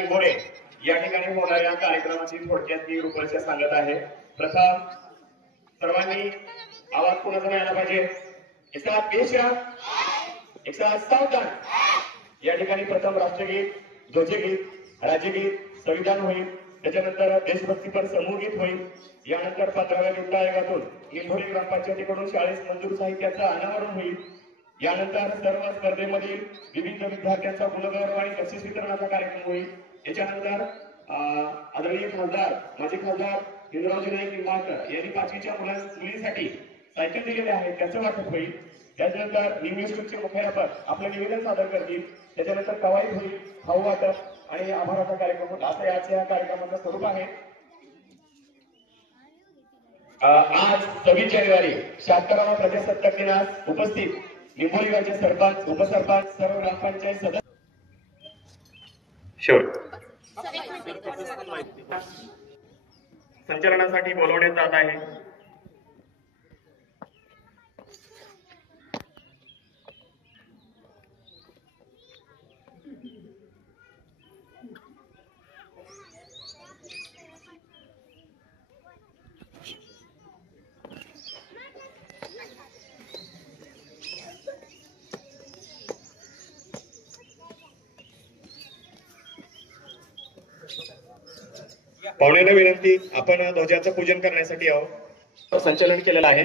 निंबोडे या ठिकाणी होणाऱ्या कार्यक्रमाची थोडक्यात मी रूपरेषा सांगत आहे। प्रथम सर्वांनी आवाज पुन्हा यायला पाहिजे। एक साथ सावधान। या ठिकाणी प्रथम राष्ट्रगीत, ध्वजगीत, राज्यगीत, संविधान होईल। त्याच्यानंतर देशभक्तीपर समूहगीत होईल। यानंतर 15व्या वित्त आयोगातून निंबोली ग्रामपंचायतीकडून शाळेस मंजूर साहित्याचं अनावरण होईल। यानंतर सर्व स्पर्धेमधील विविध विद्यार्थ्यांचा गुणगौरव आणि बक्षीस वितरणाचा कार्यक्रम होईल। याच्यानंतर आदरणीय खासदार माजी खासदार हिंदरावजी नाईक निंबाळकर यांनी 5वीच्या मुलींसाठी सायकल दिलेले आहे त्याचं वाटप होईल। त्याच्यानंतर निमविष्णूचे मुख्याध्यापक आपले निवेदन सादर करतील। त्याच्यानंतर कवायत होईल, खाऊ वाटप आणि आभाराचा कार्यक्रम होईल। असं या कार्यक्रमाचं स्वरूप आहे। आज 26 जानेवारी 76वा प्रजासत्ताक दिनास उपस्थित निंबोली गावचे सरपंच, उपसरपंच, सर्व ग्रामपंचायत सदस्य संचलनासाठी बोलवण्यात जात आहे। पाहुण्यांना विनंती, आपण ध्वजाचं पूजन करण्यासाठी संचलन केलेलं आहे।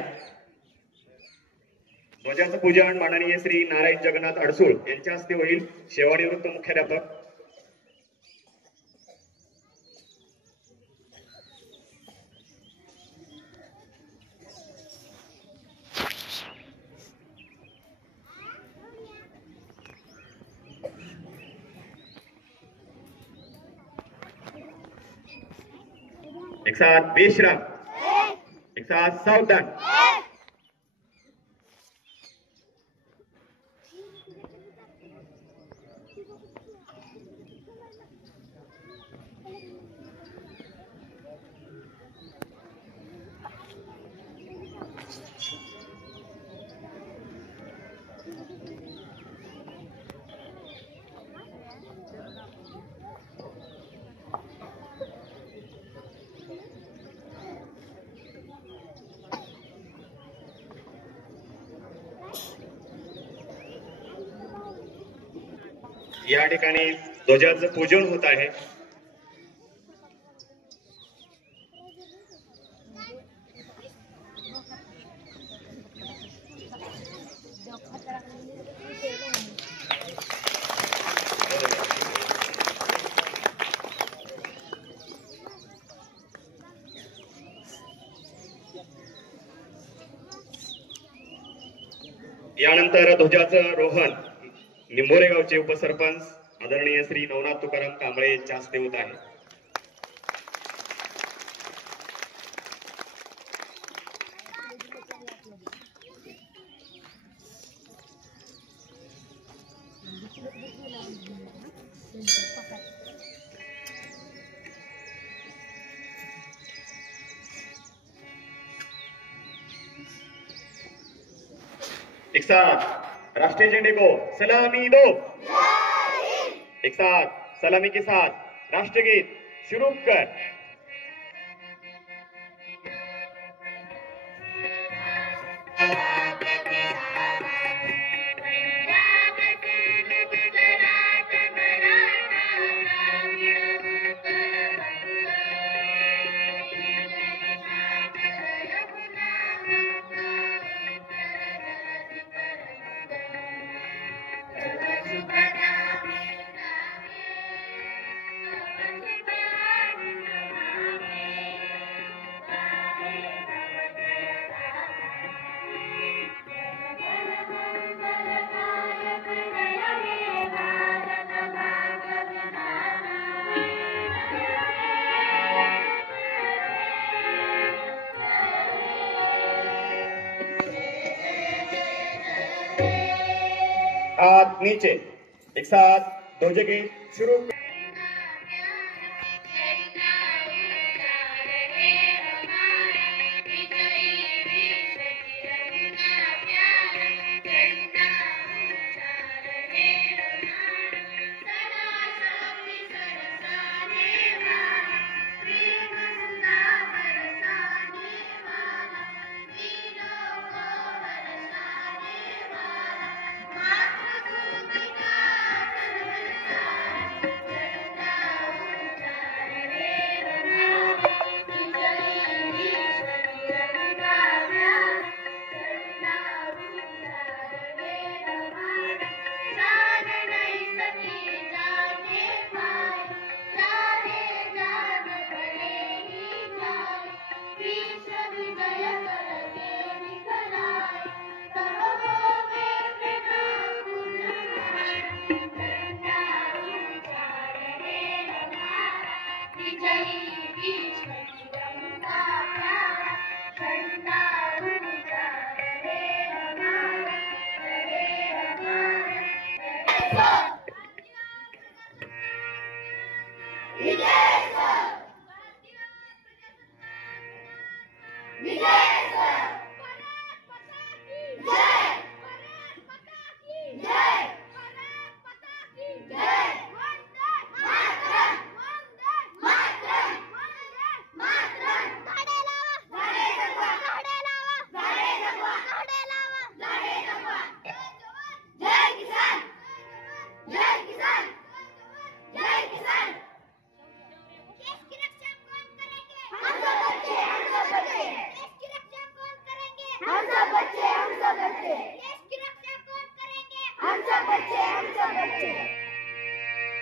ध्वजाचं पूजन माननीय श्री नारायण जगन्नाथ अडसूळ यांच्या हस्ते होईल। सेवानिवृत्त मुख्याध्यापक एक साथ बेशरम, एक साथ सावधान। या ठिकाणी ध्वजाचं पूजन होत आहे। यानंतर ध्वजाचं रोहन निंबोरे गावचे उपसरपंच आदरणीय श्री नवनाथ तुकाराम कांबळे यांच्या हस्ते होत आहे। एक साथ राष्ट्रीय झंडे को सलामी दो। एक साथ सलामी के साथ राष्ट्रगीत शुरू कर। हाथ नीचे, एक साथ ध्वजगीत शुरू।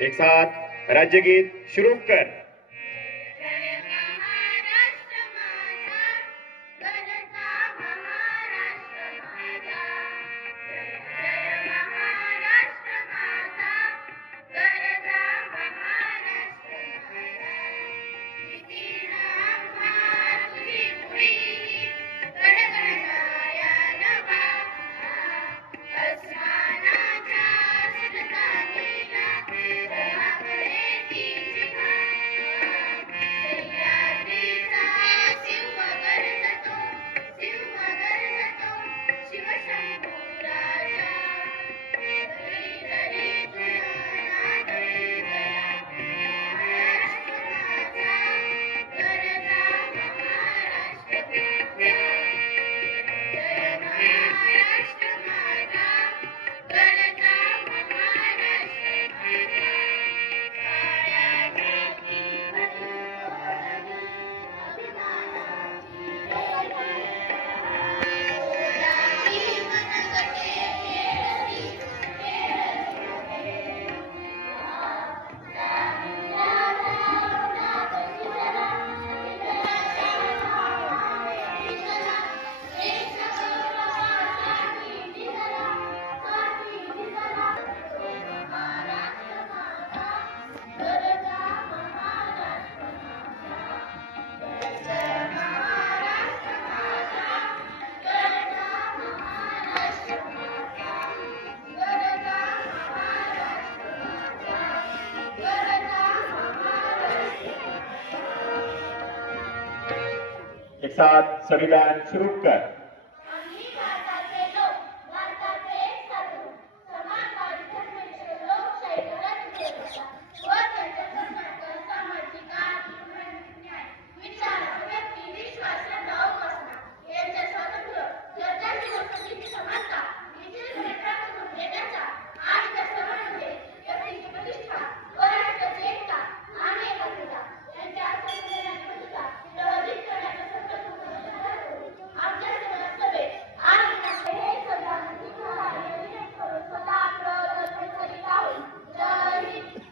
एक साथ राज्यगीत शुरू कर। एक साथ सभी बैंड शुरू कर।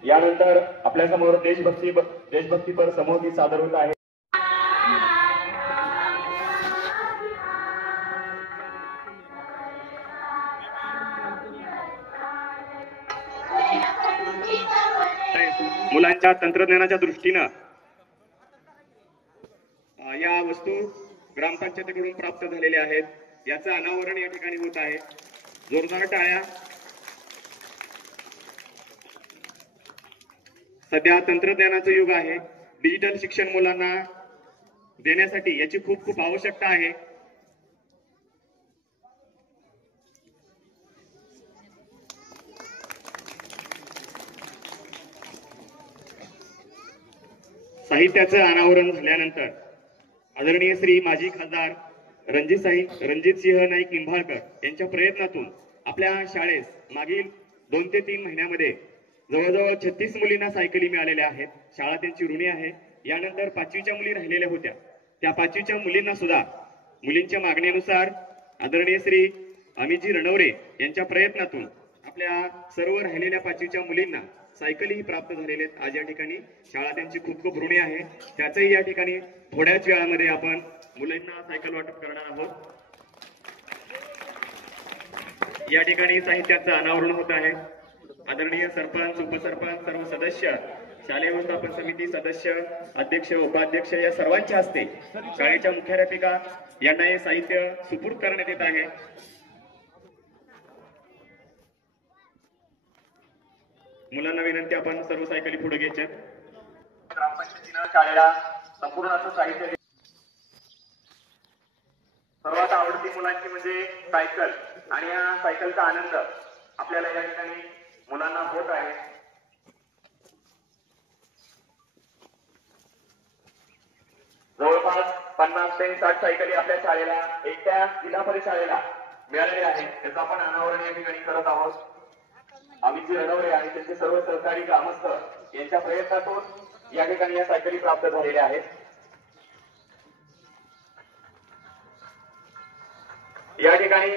यानंतर आपल्या समोर देशभक्तीपर समूहगीत सादर होत आहे। मुलांच्या तंत्रज्ञानाच्या दृष्टीनं या वस्तू ग्रामपंचायतीकडून प्राप्त झालेल्या आहेत, याचं अनावरण या ठिकाणी होत आहे। जोरदार टाळ्या। सध्या तंत्रज्ञानाचं युग आहे, डिजिटल शिक्षण मुलांना देण्यासाठी याची खूप खूप आवश्यकता आहे। साहित्याचं अनावरण झाल्यानंतर आदरणीय श्री माजी खासदार रणजितसिंह नाईक निंबाळकर यांच्या प्रयत्नातून आपल्या शाळेस मागील 2 ते 3 महिन्यामध्ये जवळजवळ 36 मुलींना सायकली मिळालेल्या आहेत। शाळा त्यांची ऋणी आहे। यानंतर 5वीच्या मुली राहिलेल्या होत्या, त्या 5वीच्या मुलींना सुद्धा मुलींच्या मागणीनुसार आदरणीय श्री अमितजी रणवरे यांच्या प्रयत्नातून आपल्या सर्व राहिलेल्या 5वीच्या मुलींना सायकलीही प्राप्त झालेले आहेत। आज या ठिकाणी शाळा त्यांची खूप खूप ऋणी आहे, त्याचंही या ठिकाणी थोड्याच वेळामध्ये आपण मुलांना सायकल वाटप करणार आहोत। या ठिकाणी साहित्याचं अनावरण होत आहे। आदरणीय सरपंच, उपसरपंच, सर्व सदस्य शालेय व्यवस्थापन समिती सदस्य, अध्यक्ष, उपाध्यक्ष या सर्वांच्या हस्ते शाळेच्या मुख्याध्यापिका यांना हे साहित्य सुपूर्द करण्यात येत आहे। मुलांना विनंती, आपण सर्व सायकली पुढे घ्यायच्या। ग्रामपंचायतीनं शाळेला संपूर्ण असं साहित्य, सर्वात आवडती मुलांची म्हणजे सायकल, आणि या सायकलचा आनंद आपल्याला या ठिकाणी मुलांना होत आहे। जवळपास 50 ते 60 सायकली आपल्या शाळेला, एकट्या जिल्हा परिषद शाळेला मिळालेल्या आहेत। त्याचं आपण अनावरण या ठिकाणी करत आहोत। अमितजी रणवरे आणि त्यांचे सर्व सहकारी ग्रामस्थ यांच्या प्रयत्नातून या ठिकाणी या सायकली प्राप्त झालेल्या आहेत। या ठिकाणी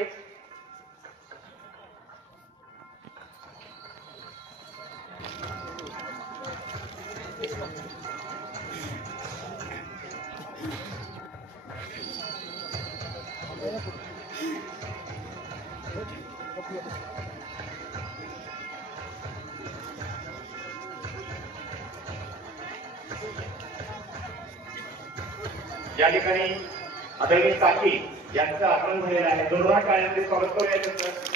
या ठिकाणी आदरणीय काकी यांचं आगमन झालेलं आहे। जोरदार टाळ्यांचे स्वागत करूया त्यांचं।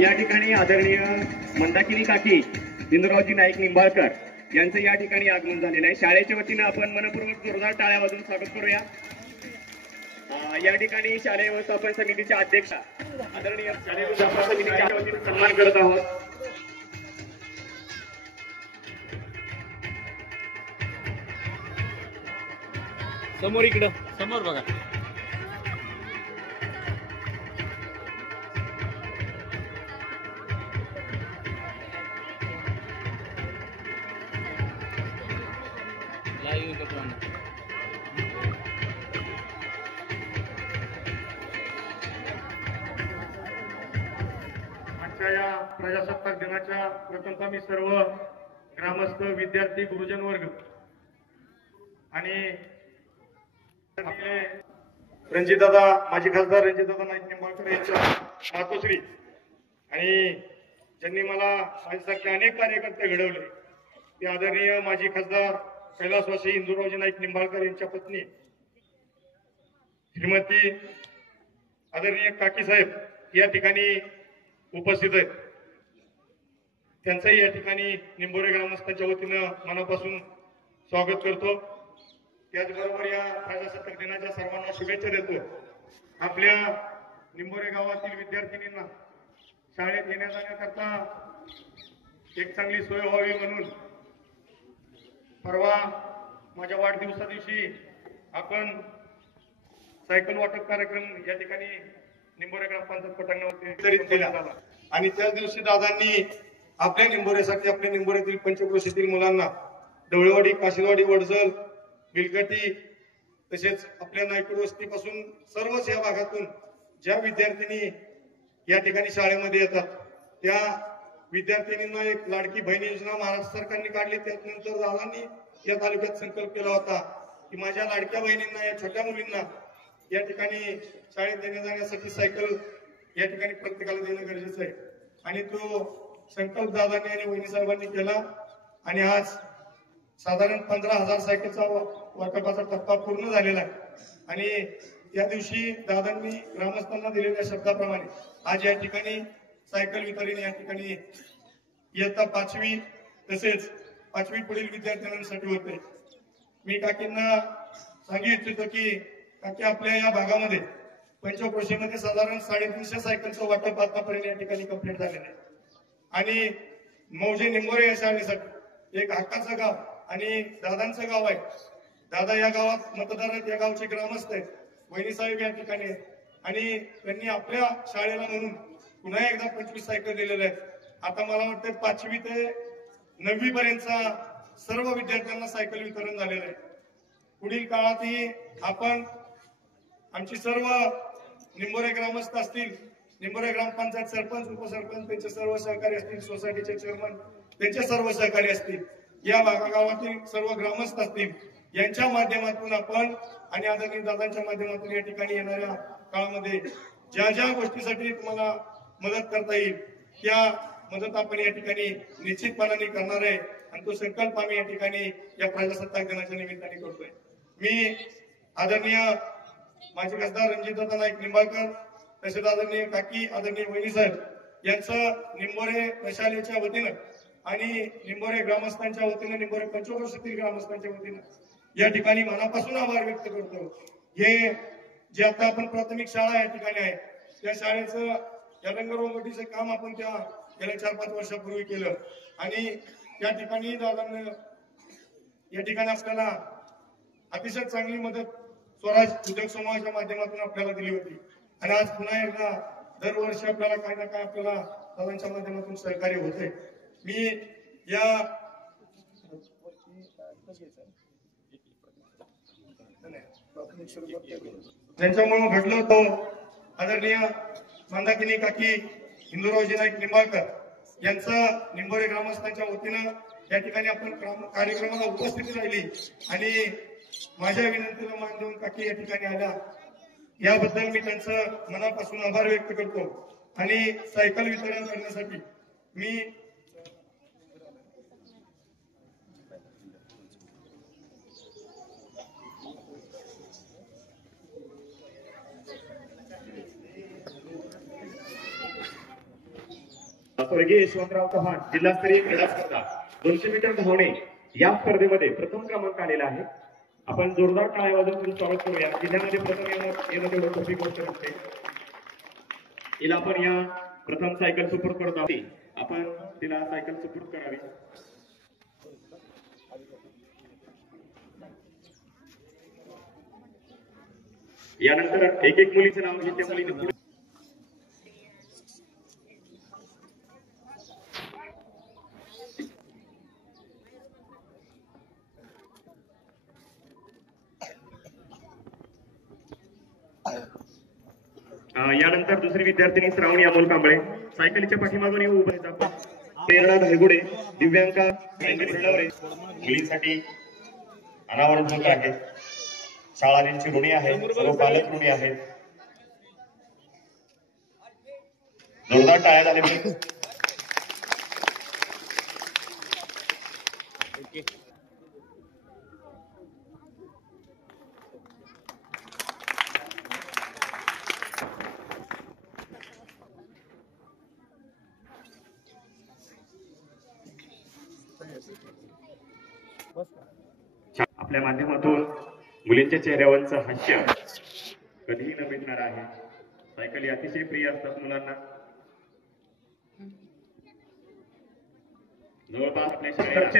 या ठिकाणी आदरणीय मंदाकिनी काकी इंदुरावजी नाईक निंबाळकर यांचं या ठिकाणी आगमन झालेलं आहे। शाळेच्या वतीनं आपण मनपूर्वक जोरदार टाळ्या वाजवून स्वागत करूया। या ठिकाणी शालेय व्यवस्थापन समितीच्या अध्यक्षा आदरणीय शालेय व्यवस्थापन समितीच्या वतीनं सन्मान करत आहोत। समोर, इकडं समोर बघा। आजच्या या प्रजासत्ताक दिनाच्या प्रथमतः मी सर्व ग्रामस्थ, विद्यार्थी, गुरुजन वर्ग आणि आपले रणजितदादा, माजी खासदार रणजितदादा नाईक निंबाळकर यांच्या मातोश्री, आणि ज्यांनी मला माझ्यासारखे अनेक कार्यकर्ते घडवले ते आदरणीय माजी खासदार कैलासवासी इंदुरावजी नाईक निंबाळकर यांच्या पत्नी श्रीमती आदरणीय काकी साहेब या ठिकाणी उपस्थित आहेत। त्यांचंही या ठिकाणी निंबोरे ग्रामस्थांच्या वतीनं मनापासून स्वागत करतो। त्याचबरोबर या प्रजासत्ताक दिनाच्या सर्वांना शुभेच्छा देतो। आपल्या निंबोरे गावातील विद्यार्थिनींना शाळेत येण्या जाण्याकरता एक चांगली सोय व्हावी म्हणून परवा माझ्या वाढदिवसा दिवशी आपण सायकल वाटप कार्यक्रम या ठिकाणी निंबोरे ग्रामपंचायत पटांगणावरती वितरित केला, आणि त्याच दिवशी दादांनी आपल्या निंबोरेसाठी, आपल्या निंबोरेतील पंचक्रोशीतील मुलांना डवळेवाडी, काशीलवाडी, वडजल, बिलगटी तसेच आपल्या नायकुड वस्तीपासून सर्वच या भागातून ज्या विद्यार्थिनी या ठिकाणी शाळेमध्ये येतात त्या विद्यार्थिनींना एक लाडकी बहीण योजना महाराष्ट्र सरकारने काढली। त्यानंतर दादांनी या तालुक्यात संकल्प केला होता की माझ्या लाडक्या बहिणींना, या छोट्या मुलींना या ठिकाणी शाळेत येण्या जाण्यासाठी सायकल या ठिकाणी प्रत्येकाला देणं गरजेचं आहे, आणि तो संकल्प दादांनी आणि वहिनी साहेबांनी केला। आणि आज साधारण 15,000 सायकलचा वाटपाचा टप्पा पूर्ण झालेला आहे, आणि त्या दिवशी दादांनी ग्रामस्थांना दिलेल्या शब्दाप्रमाणे आज या ठिकाणी सायकल वितरण या ठिकाणी इयत्ता 5वी तसेच 5वी पुढील विद्यार्थ्यांसाठी होते। मी काकींना सांगू इच्छितो की काकी, आपल्या या भागामध्ये पंचक्रोशीमध्ये साधारण 350 सायकलचं वाटप आतापर्यंत या ठिकाणी कंप्लीट झालेलं आहे, आणि मौजे निंबोरे या शाळेसाठी एक हक्काचं गाव आणि दादांचं गाव आहे। दादा या गावात मतदार आहेत, या गावचे ग्रामस्थ आहेत, वहिनी साहेब या ठिकाणी आहेत, आणि त्यांनी आपल्या शाळेला म्हणून पुन्हा एकदा 25 सायकल दिलेल्या आहेत। आता मला वाटतं 5वी ते 9वी पर्यंतचा सर्व विद्यार्थ्यांना सायकल वितरण झालेलं आहे. पुढील काळातही आपण आमची सर्व निंबोरे ग्रामस्थ असतील, निंबोरे ग्रामपंचायत सरपंच उपसरपंच त्यांचे सर्व सहकारी असतील, सोसायटीचे चेअरमन त्यांचे सर्व सहकारी असतील, या गावातील सर्व ग्रामस्थ असतील, यांच्या माध्यमातून आपण आणि आदरणीय दादांच्या माध्यमातून या ठिकाणी येणाऱ्या काळामध्ये ज्या ज्या गोष्टीसाठी तुम्हाला मदत करता येईल त्या मदत आपण या ठिकाणी निश्चितपणाने करणार आहे आणि तो संकल्प आम्ही या ठिकाणी या प्रजासत्ताक दिनाच्या निमित्ताने करतोय. मी आदरणीय माजी खासदार रणजितदादा नाईक निंबाळकर तसेच आदरणीय काकी आदरणीय वहिनी साहेब यांचं निंबोरे प्रशालेच्या वतीनं आणि निंबोरे ग्रामस्थांच्या वतीनं, निंबोरे पंचवर्षीतील ग्रामस्थांच्या वतीनं या ठिकाणी मनापासून आभार व्यक्त करतो. हे जे आता आपण प्राथमिक शाळा या ठिकाणी आहे त्या शाळेचं या रंगरंगोटीचं काम आपण त्या गेल्या 4-5 वर्षापूर्वी केलं आणि या ठिकाणी दादांनी या ठिकाणी आपल्याला अतिशय चांगली मदत स्वराज उद्योग समूहाच्या माध्यमातून आपल्याला दिली होती आणि आज पुन्हा एकदा दरवर्षी आपल्याला काही ना काय आपल्याला दादांच्या माध्यमातून सहकार्य होते. मी या ज्यांच्यामुळे घडलं होतं आदरणीय मंदाकिनी काकी हिंदूरावजी नाईक निंबाळकर यांचं निंबोरे ग्रामस्थांच्या वतीनं या ठिकाणी आपण कार्यक्रमाला उपस्थिती राहिली आणि माझ्या विनंतीला मान देऊन काकी या ठिकाणी आल्या, याबद्दल मी त्यांचं मनापासून आभार व्यक्त करतो. आणि सायकल वितरण करण्यासाठी मी स्वर्गीय यशवंतराव चव्हाण जिल्हास्तरीय क्रीडा स्पर्धा 200 मीटर धावणे या स्पर्धेमध्ये प्रथम क्रमांक आलेला आहे. आपण जोरदार टाळ्या वाजवून स्वागत करूया. जिल्ह्यामध्ये प्रथम येणं तेवढं सोपी गोष्ट नसते. हिला आपण या प्रथम सायकल सुपूर्द करत आहोत. आपण तिला सायकल सुपूर्द करावी. यानंतर एक एक मुलीचं नाव घेते. मुलीने यानंतर दुसरी विद्यार्थिनी श्रावणी अमोल कांबळे सायकलीच्या पाठीमागून येऊ उभे आहेत. प्रेरणा धायगुडे, दिव्यांका मुलींसाठी अनावरण होत आहे. शाळा त्यांची ऋणी आहे, सर्व पालक ऋणी आहेत. जोरदार टाळ्या झाले. आपल्या माध्यमातून मुलींच्या चेहऱ्यावरचं हास्य कधीही न मिटणार आहे. सायकली अतिशय प्रिय असतात मुलांना. जवळपास आपल्या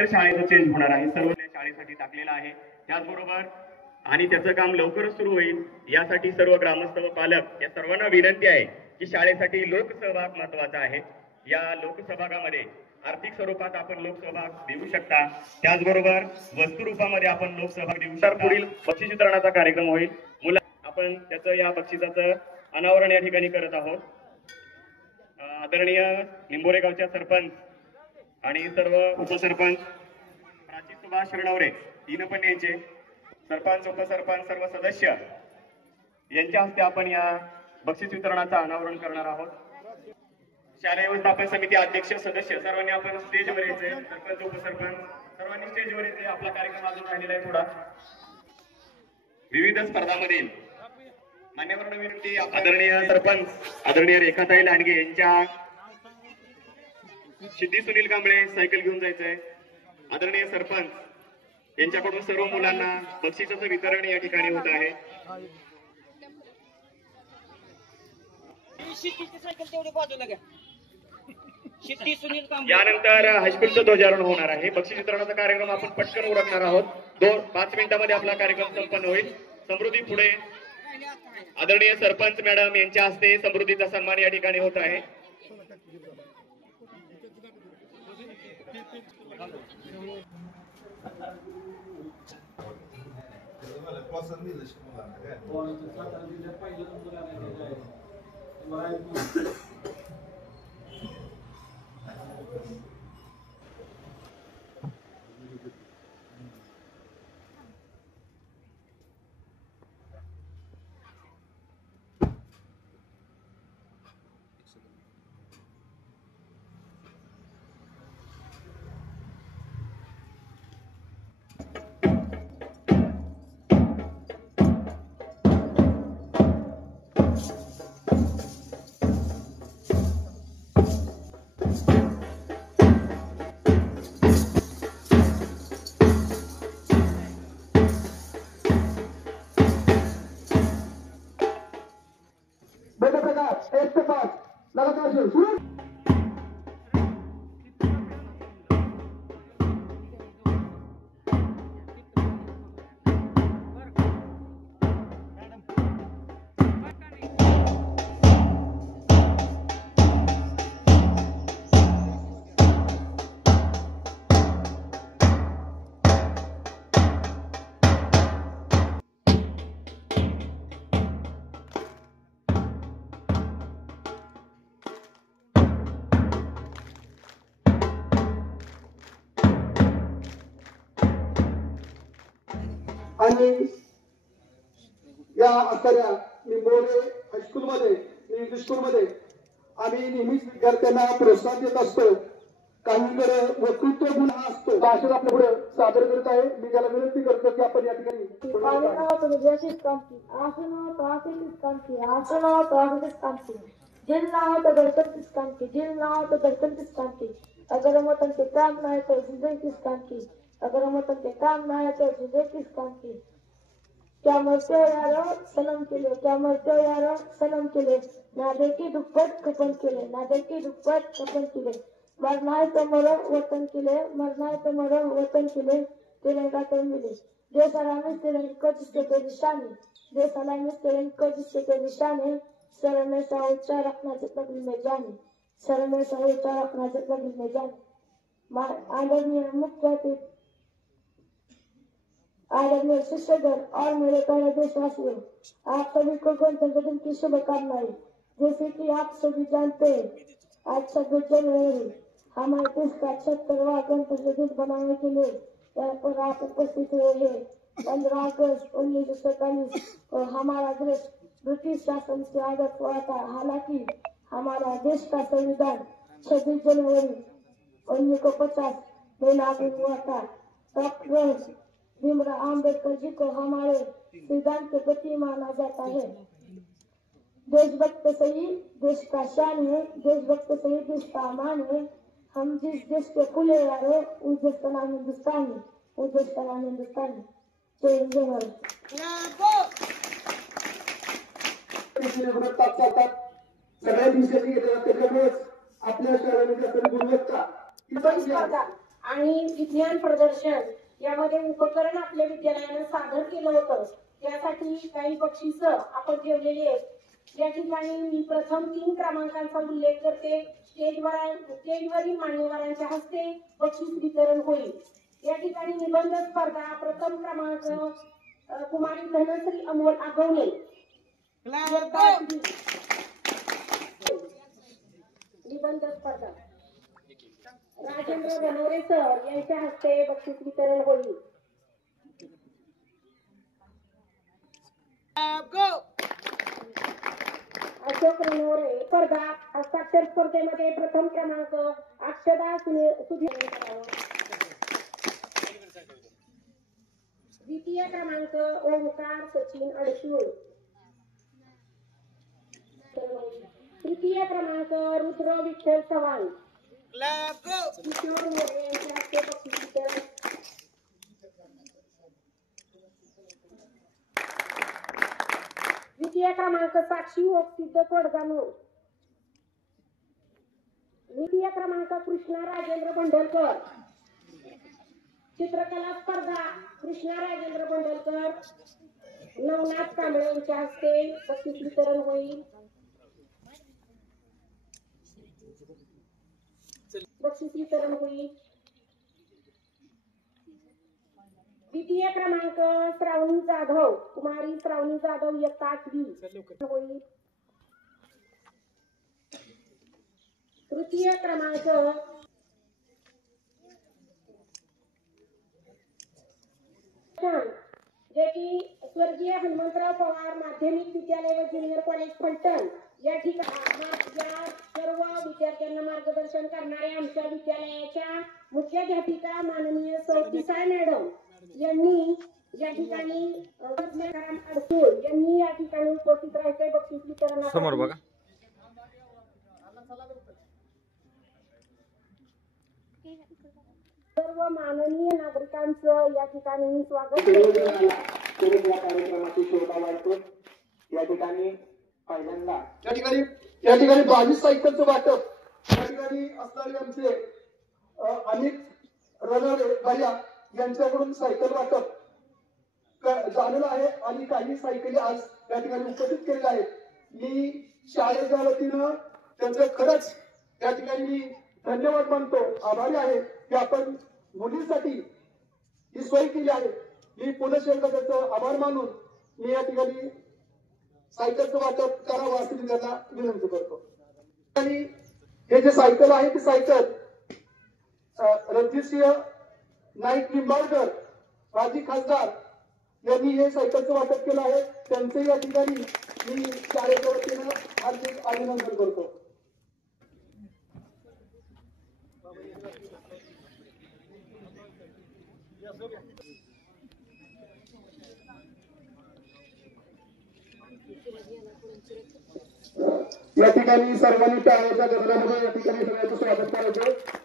शाळेचं चेंज होणार आहे, सर्व शाळेसाठी टाकलेला आहे. त्याचबरोबर आणि त्याचं काम लवकरच सुरू होईल. यासाठी सर्व ग्रामस्थ व पालक या सर्वांना विनंती आहे की शाळेसाठी लोकसहभाग महत्वाचा आहे. या लोकसहभागामध्ये आर्थिक स्वरूपात आपण लोकसहभाग देऊ शकता, त्याचबरोबर वस्तू रूपामध्ये आपण लोकसहभाग देऊ शकता. पुढील बक्षीस वितरणाचा कार्यक्रम होईल. आपण त्याचं या बक्षिसाचं अनावरण या ठिकाणी करत आहोत. आदरणीय निंबोरे गावच्या सरपंच आणि सर्व उपसरपंच प्राची सुभाष शिरणावरे, तीन यांचे सरपंच उपसरपंच सर्व सदस्य यांच्या हस्ते आपण या बक्षीस वितरणाचं अनावरण करणार आहोत. शालेय व्यवस्थापन समिती अध्यक्ष सदस्य सर्वांनी आपण स्टेजवर यायचे. सरपंच उपसरपंच सर्वांनी स्टेजवर यायचे. आपला कार्यक्रम अजून राहिलेला आहे थोडा. विविध स्पर्धांमधील मान्यवरांना विनंती, आदरणीय सरपंच आदरणीय रेखाताई लांडगे यांच्या सिद्धी सुनील कांबळे सायकल घेऊन जायचंय. आदरणीय सरपंच यांच्याकडून सर्व मुलांना बक्षिसाचं वितरण या ठिकाणी होत आहे. यानंतर हायस्कूलचं ध्वजारोहण होणार आहे. बक्षीस वितरणाचा कार्यक्रम आपण पटकन उरकणार आहोत. 2-5 मिनिटांमध्ये आपला कार्यक्रम संपन्न होईल. समृद्धी पुढे आदरणीय सरपंच मॅडम यांच्या हस्ते समृद्धीचा सन्मान या ठिकाणी होत आहे. बेटा प्रकाश 1 से 5 लगातार शुरू। आणि या असणाऱ्या निंबोरे हायस्कूलमध्ये इंग्लिश स्कूलमध्ये आम्ही नेहमीच विद्यार्थ्यांना प्रोत्साहन देत असतो. काहींकडे वक्तृत्व गुण हा असतो. भाषण आपल्या पुढे सादर करत आहे. मी त्याला विनंती करतो की आपण या ठिकाणी अगर हम वतन के काम ना है तो जिंदगी किस काम की। अगर हम वतन के काम ना है तो जिंदगी किस काम की। क्या मरते हो यारो सनम के लिए, क्या मरते हो यारो सनम के लिए। ना देखी दुप्पट कफन के लिए, ना देखी दुप्पट कफन के लिए। मरना है तो मरो वतन के लिए, मरना है तो मरो वतन के लिए। तिरंगा तो मिले देश सलामी, तिरंगा जिसके पे निशान है, देश सलामी तिरंगा जिसके पे निशान है। सर हमेशा ऊंचा रखना जितना दिल में जाने, सर हमेशा ऊंचा रखना जितना दिल में जाने। आदरणीय मुख्य अतिथि, आदरणीय शिक्षकगण और मेरे प्यारे देशवासियों, आप सभी को गणतंत्र दिन की शुभकामनाएं। जैसे कि आप सभी जानते हैं, आज 26 जनवरी हमारे देश का 76वां गणतंत्र दिन बनाने के लिए यहाँ पर आप उपस्थित हुए हैं। 15 अगस्त 1947 को हमारा देश ब्रिटिश शासन से आजाद हुआ था। हालांकि हमारा देश का संविधान 26 जनवरी 1950 में लागू हुआ था। डॉक्टर भीमराव आम्बेडकर जी को हमारे संविधान के प्रति माना जाता है। देशभक्त सही देश का शान है, देशभक्त सही देश का अमान है। हम जिस देश के फूले यारो उस देश का नाम हिंदुस्तान है, उस देश का नाम हिंदुस्तान है। जय हिंद जय भारत। गुणवत्ता चालतात सगळ्या दिवसाची त्याच्यामुळेच आपल्या शाळेमध्ये गुणवत्ता स्पर्धा आणि विज्ञान प्रदर्शन यामध्ये उपकरण आपल्या विद्यालयानं सादर केलं होतं। त्यासाठी काही बक्षिस आपण ठेवलेली आहेत। या ठिकाणी मी प्रथम 3 क्रमांकांचा उल्लेख करते। स्टेजवरील मान्यवरांच्या हस्ते बक्षीस वितरण होईल। या ठिकाणी निबंध स्पर्धा प्रथम क्रमांक कुमारी धनश्री अमोल आगवणे। निबंध स्पर्धा राजेंद्र बनवरे सर यांच्या हस्ते बक्षीस वितरण होईल। अशोक रनवरे स्पर्धा हस्ताक्षर स्पर्धेमध्ये प्रथम क्रमांक अक्षदा सुधीर, द्वितीय क्रमांक ओंकार सचिन अडसूळ, तृतीय क्रमांक रुद्र विठ्ठल चव्हाण, किशोर मोरे यांच्या हस्ते बक्षीस वितरण। द्वितीय क्रमांक साक्षी सिद्ध कोडगानूर, द्वितीय क्रमांक कृष्णा राजेंद्र भंडलकर, चित्रकला स्पर्धा कृष्णा राजेंद्र भंडलकर, नवनाथ कांबळे यांच्या हस्ते बक्षीस वितरण होईल। बक्षीस वितरण होईल। द्वितीय क्रमांक श्रावणी जाधव, कुमारी श्रावणी जाधव, इयत्ता 8वी होईल. तृतीय क्रमांक जे की स्वर्गीय हनुमंतराव पवार माध्यमिक विद्यालय व ज्युनियर कॉलेज फलटण या ठिकाणी या सर्व विद्यार्थ्यांना मार्गदर्शन करणाऱ्या आमच्या विद्यालयाच्या मुख्याध्यापिका माननीय सौ पिसाळ मॅडम यांनी या ठिकाणी यांनी या ठिकाणी उपस्थित राहायचे बक्षीस वितरणासाठी. समोर बघा. सर्व माननीय नागरिकांचं या ठिकाणी स्वागत. या कार्यक्रमाची शोभा वाढतो. या ठिकाणी पहिल्यांदा या ठिकाणी 22 सायकलचं वाटप या ठिकाणी असणारे आमचे अनेक रनर भैया यांच्याकडून सायकल वाटप झालेलं आहे आणि काही सायकली आज या ठिकाणी उपस्थित केलेल्या आहेत. मी शाळेच्या वतीनं त्यांचं खरंच या ठिकाणी मी धन्यवाद मानतो, आभारी आहे की आपण मुलींसाठी ही सोय केली आहे. मी पुन्हा एकदा त्याचं आभार मानून मी या ठिकाणी सायकलचं वाटप करावं असं मी त्यांना विनंती करतो. आणि हे जे सायकल आहे ती सायकल रणजितसिंह नाईक निंबाळकर माजी खासदार यांनी हे सायकलचं वाटप केलं आहे. त्यांचंही या ठिकाणी मी शाळेच्या वतीनं हार्दिक अभिनंदन करतो. या ठिकाणी सर्वांनी टाळ्याच्या गजरामध्ये या ठिकाणी सगळ्यांचं स्वागत करायचं.